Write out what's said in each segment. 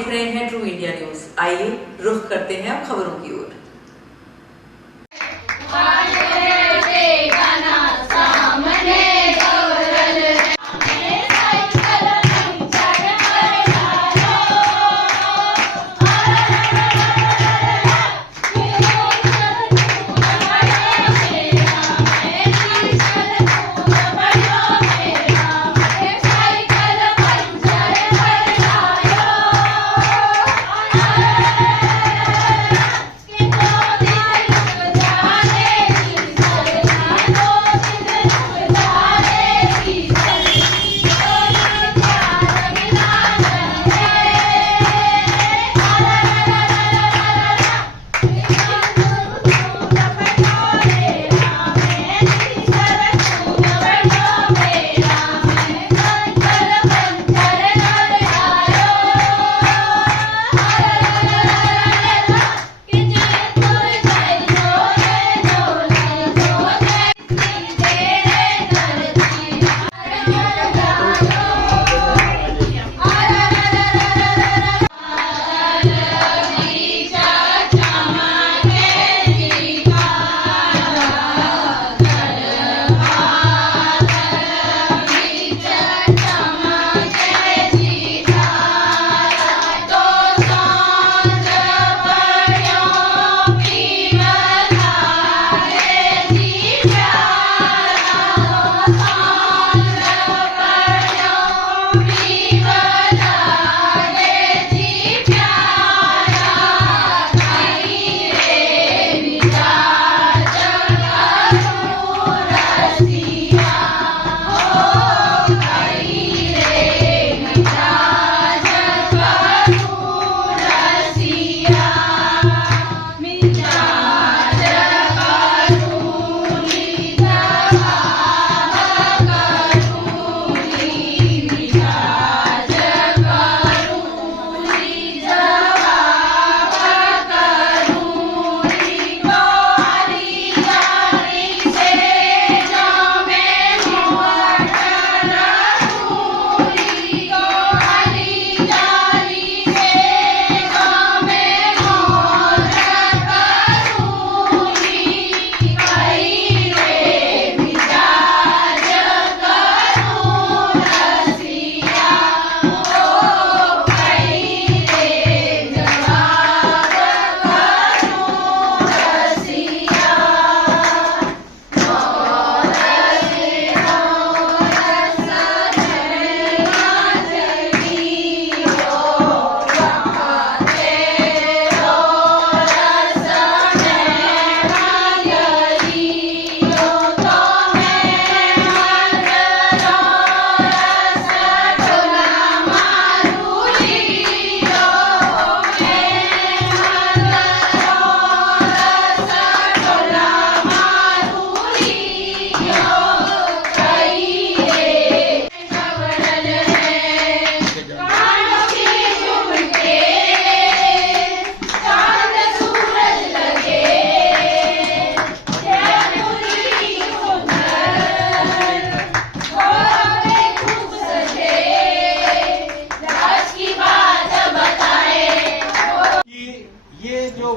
देख रहे हैं ट्रू इंडिया न्यूज। आइए रुख करते हैं अब खबरों की ओर।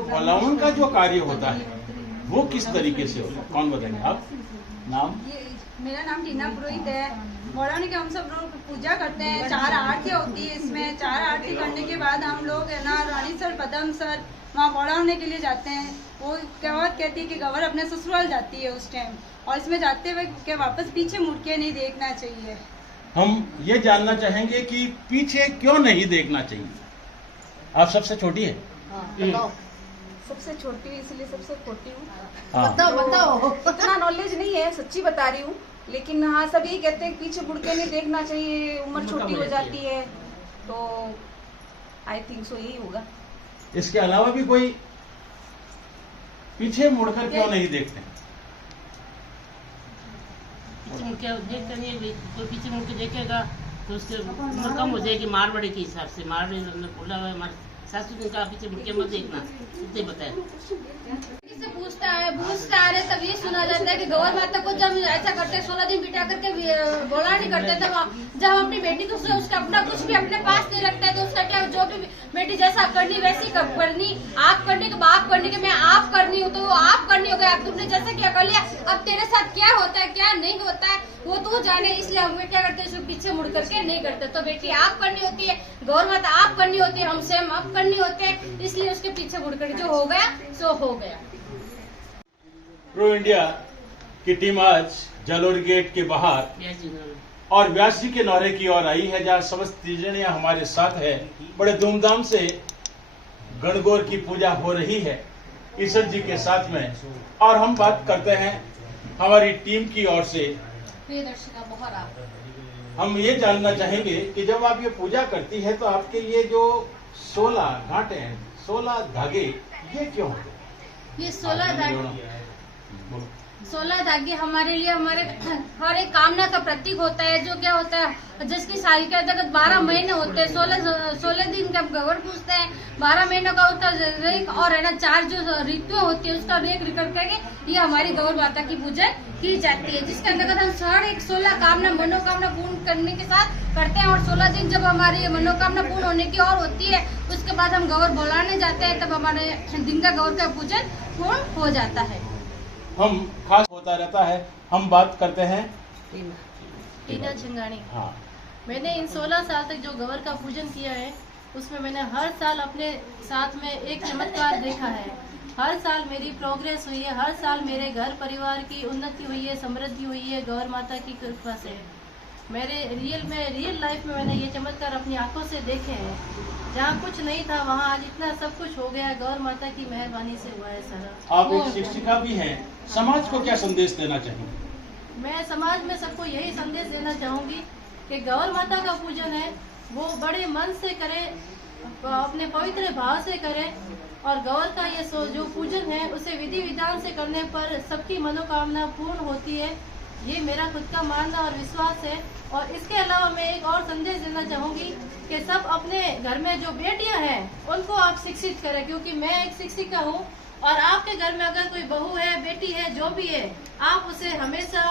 भलावन का जो कार्य होता है वो किस तरीके से होता है, कौन बताएंगे आप? नाम? मेरा नाम टीना पुरोहित है। भलावन के हम सब लोग पूजा करते हैं, 4 आरतियाँ होती है। इसमें 4 आरती करने के बाद हम लोग है ना रानी सर पदम सर वहाँ भलावने के लिए जाते हैं। वो कहावत कहती है कि गवर अपने ससुराल जाती है उस टाइम, और इसमें जाते हुए के वापस पीछे मुड़ के नहीं देखना चाहिए। हम ये जानना चाहेंगे कि पीछे क्यों नहीं देखना चाहिए। आप सबसे छोटी है? बताओ। सबसे छोटी इसलिए सबसे खोटी हूँ। बताओ। इतना नॉलेज नहीं है, सच्ची बता रही हूँ। लेकिन हाँ, सब यही कहते हैं पीछे मुड़ के नहीं देखना चाहिए, उम्र छोटी हो जाती है। तो आई थिंक सो यही होगा। इसके अलावा भी कोई पीछे मुड़कर क्यों नहीं देखते? पीछे मुड़ के देखते नहीं, कोई पीछे मुड़ के देखेगा तो उसके उम्र कम हो जाएगी मारवाड़ी के हिसाब से। मारवाड़ी ने बोला हुआ हमारे सासू ने कहा पीछे मुड़ के मत देखना, इतने बताया। किससे पूछता है तब ये सुना जाता है कि गौर माता को जब ऐसा करते 16 दिन बिठा करके बोला नहीं करते, तब जब अपनी बेटी को उसका अपना कुछ भी अपने पास नहीं रखता है तो उसका क्या जो भी बेटी जैसा करनी वैसी करनी, आप करने के बाप करने के, मैं आप करनी हूँ तो वो आप करनी हो गई। अब तुमने जैसा क्या कर लिया, अब तेरे साथ क्या होता है क्या नहीं होता है वो तू जाने, इसलिए हम क्या करते हैं उसको पीछे मुड़ करके नहीं करते। तो बेटी आप करनी होती है, गौ माता आप करनी होती है, हमसे हम अब करनी होते हैं, इसलिए उसके पीछे मुड़ कर जो हो गया सो हो गया। प्रो इंडिया की टीम आज जालोर गेट के बाहर और व्यास जी के नौरे की ओर आई है, जहाँ समस्त तीजड़ियां हमारे साथ है। बड़े धूमधाम से गणगौर की पूजा हो रही है ईश्वर जी के साथ में। और हम बात करते हैं हमारी टीम की ओर से, प्रियदर्शिका बोहरा। हम ये जानना चाहेंगे कि जब आप ये पूजा करती है तो आपके ये जो 16 घाटे हैं, 16 धागे, ये क्यों होते हैं? ये 16 धागे हमारे लिए हमारे हर एक कामना का प्रतीक होता है। जो क्या होता है, जिसकी साल के अंतर्गत 12 महीने होते हैं, 16 दिन का गवर पूछते हैं, 12 महीनों का होता है रेख, और है ना 4 जो ऋतुएं होती है उसका रेख करके ये हमारी गौर माता की पूजा की जाती है, जिसके अंतर्गत हम हर एक 16 कामना मनोकामना पूर्ण करने के साथ करते हैं। और 16 दिन जब हमारी मनोकामना पूर्ण होने की और होती है उसके बाद हम गौर बुलाने जाते हैं, तब हमारे दिन का गौर का पूजन पूर्ण हो जाता है। हम खास होता रहता है। हम बात करते हैं टीना छिंगानी। हाँ, मैंने इन 16 साल तक जो गवर का पूजन किया है उसमें मैंने हर साल अपने साथ में एक चमत्कार देखा है। हर साल मेरी प्रोग्रेस हुई है, हर साल मेरे घर परिवार की उन्नति हुई है, समृद्धि हुई है गवर माता की कृपा से। मेरे रियल लाइफ में मैंने ये चमत्कार अपनी आंखों से देखे हैं। जहाँ कुछ नहीं था वहाँ आज इतना सब कुछ हो गया, गौर माता की मेहरबानी से हुआ है सारा। आप एक शिक्षिका भी हैं, समाज को क्या संदेश देना चाहिए? मैं समाज में सबको यही संदेश देना चाहूँगी कि गौर माता का पूजन है वो बड़े मन से करें, अपने पवित्र भाव से करें, और गौर का ये जो पूजन है उसे विधि विधान से करने पर सबकी मनोकामना पूर्ण होती है। ये मेरा खुद का मानना और विश्वास है। और इसके अलावा मैं एक और संदेश देना चाहूँगी कि सब अपने घर में जो बेटियां हैं उनको आप शिक्षित करें, क्योंकि मैं एक शिक्षिका हूँ। और आपके घर में अगर कोई बहू है, बेटी है, जो भी है, आप उसे हमेशा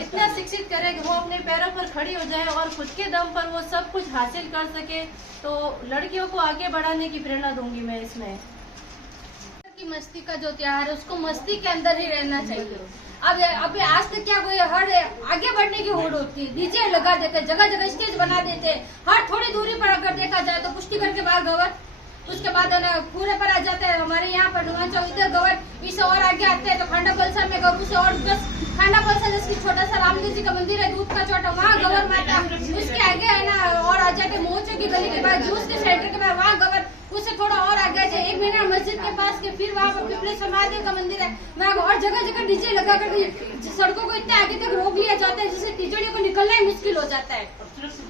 इतना शिक्षित करें कि वो अपने पैरों पर खड़ी हो जाए और खुद के दम पर वो सब कुछ हासिल कर सके। तो लड़कियों को आगे बढ़ाने की प्रेरणा दूंगी मैं इसमें। की मस्ती का जो त्योहार है उसको मस्ती के अंदर ही रहना चाहिए। अब अभी आज तक क्या कोई हर आगे बढ़ने की होड़ होती है, डीजे लगा देते, जगह जगह स्टेज बना देते, हर थोड़ी दूरी पर अगर देखा जाए तो पुष्टि करके बाहर गवर, उसके बाद है ना पूरे पर आ जाते हैं। हमारे यहाँ पर नुआचौ इधर गवर, इससे और आगे आते हैं तो खांडा बलसा में गवर, उससे और 10 खांडा बलसा जिसकी छोटा सा रामदेव जी का मंदिर है, दूध का चौटा, वहाँ गवर माता, उसके आगे है ना और आ जाते मोचे की गली के बाद, जूस के सेंटर के बाद वहाँ गवर, उससे थोड़ा और आगे जाए 1 महीना मस्जिद के पास के, फिर वहाँ पर पिपलेश्वर महादेव का मंदिर है, वहाँ और जगह जगह डीजे लगा कर सड़कों को इतने आगे तक रोक लिया जाता है जिससे टीचड़ियों को निकलना ही मुश्किल हो जाता है।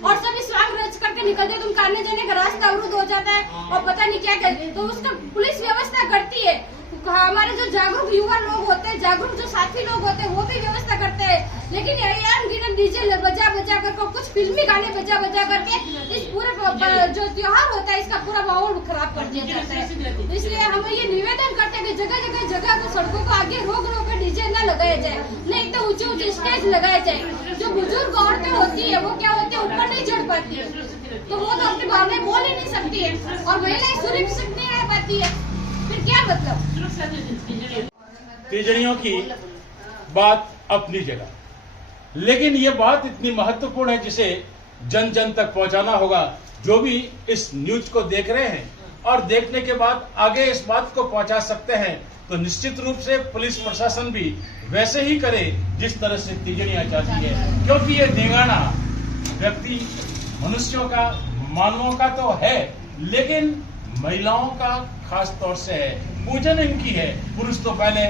और सभी स्वांग रच करके निकलते हैं तो उनका आने जाने का रास्ता अवरुद्ध हो जाता है और पता नहीं क्या करते। तो उसका पुलिस व्यवस्था करती है, हमारे जो जागरूक युवा लोग होते हैं, जागरूक जो साथी लोग होते हैं वो भी व्यवस्था करते हैं। लेकिन अनगिनत डीजे बजा बजा कर कुछ फिल्मी गाने बजा बजा करके इस पूरे जो त्योहार होता है इसका पूरा माहौल खराब कर दिया जाता है। इसलिए हम ये निवेदन करते हैं कि जगह जगह को सड़कों को आगे रोक कर डीजे न लगाया जाए, नहीं तो ऊंचे ऊंचे स्टेज लगाए जाए। जो बुजुर्ग औरतें होती है वो क्या होती है ऊपर नहीं चढ़ पाती है, तो वो तो अपनी भावनाएं बोल ही नहीं सकती है, और महिलाएं सुरक्षित नहीं रह पाती है, फिर क्या मतलब। तीजड़ियों की बात अपनी जगह, लेकिन ये बात इतनी महत्वपूर्ण है जिसे जन जन तक पहुंचाना होगा। जो भी इस न्यूज को देख रहे हैं और देखने के बाद आगे इस बात को पहुंचा सकते हैं, तो निश्चित रूप से पुलिस प्रशासन भी वैसे ही करे जिस तरह से तीजड़ियां चाहती है, क्योंकि ये ढेंगाना व्यक्ति मनुष्यों का, मानवों का तो है, लेकिन महिलाओं का खास तौर से है। पूजन इनकी है, पुरुष तो पहले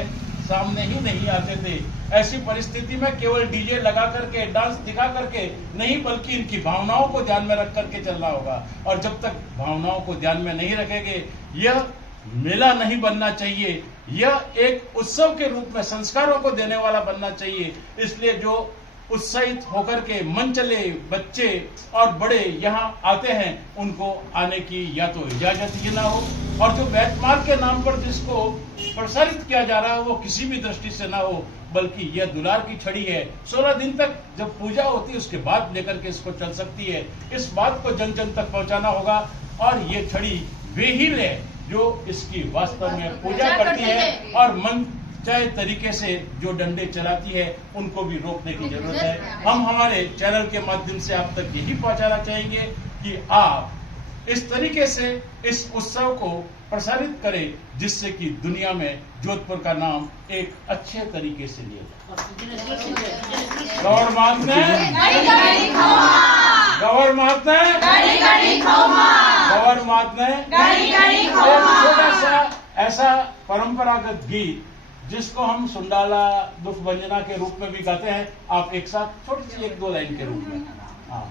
सामने ही नहीं आते थे। ऐसी परिस्थिति में केवल डीजे लगा करके, डांस दिखा करके नहीं, बल्कि इनकी भावनाओं को ध्यान में रख करके चलना होगा। और जब तक भावनाओं को ध्यान में नहीं रखेंगे, यह मेला नहीं बनना चाहिए, यह एक उत्सव के रूप में संस्कारों को देने वाला बनना चाहिए। इसलिए जो उत्साहित होकर के मन चले बच्चे और बड़े यहाँ आते हैं, उनको आने की या तो इजाजत ही ना हो, और जो बैतमाल के नाम पर जिसको प्रसारित किया जा रहा है वो किसी भी दृष्टि से ना हो, बल्कि यह दुलार की छड़ी है। 16 दिन तक जब पूजा होती है उसके बाद लेकर के इसको चल सकती है। इस बात को जन जन तक पहुंचाना होगा। और ये छड़ी वे ही ले जो इसकी वास्तव में पूजा करती है और मन चाहे तरीके से जो डंडे चलाती है उनको भी रोकने की जरूरत है। हम हमारे चैनल के माध्यम से आप तक यही पहुंचाना चाहेंगे कि आप इस तरीके से इस उत्सव को प्रसारित करें जिससे कि दुनिया में जोधपुर का नाम एक अच्छे तरीके से लिया जाए। गौर महात्मा गौर महात्मा गौर महात्मा छोटा सा ऐसा परंपरागत गीत जिसको हम सुंडाला दुख वंजना के रूप में भी गाते हैं, आप एक साथ छोटी सी 1-2 लाइन के रूप में। हाँ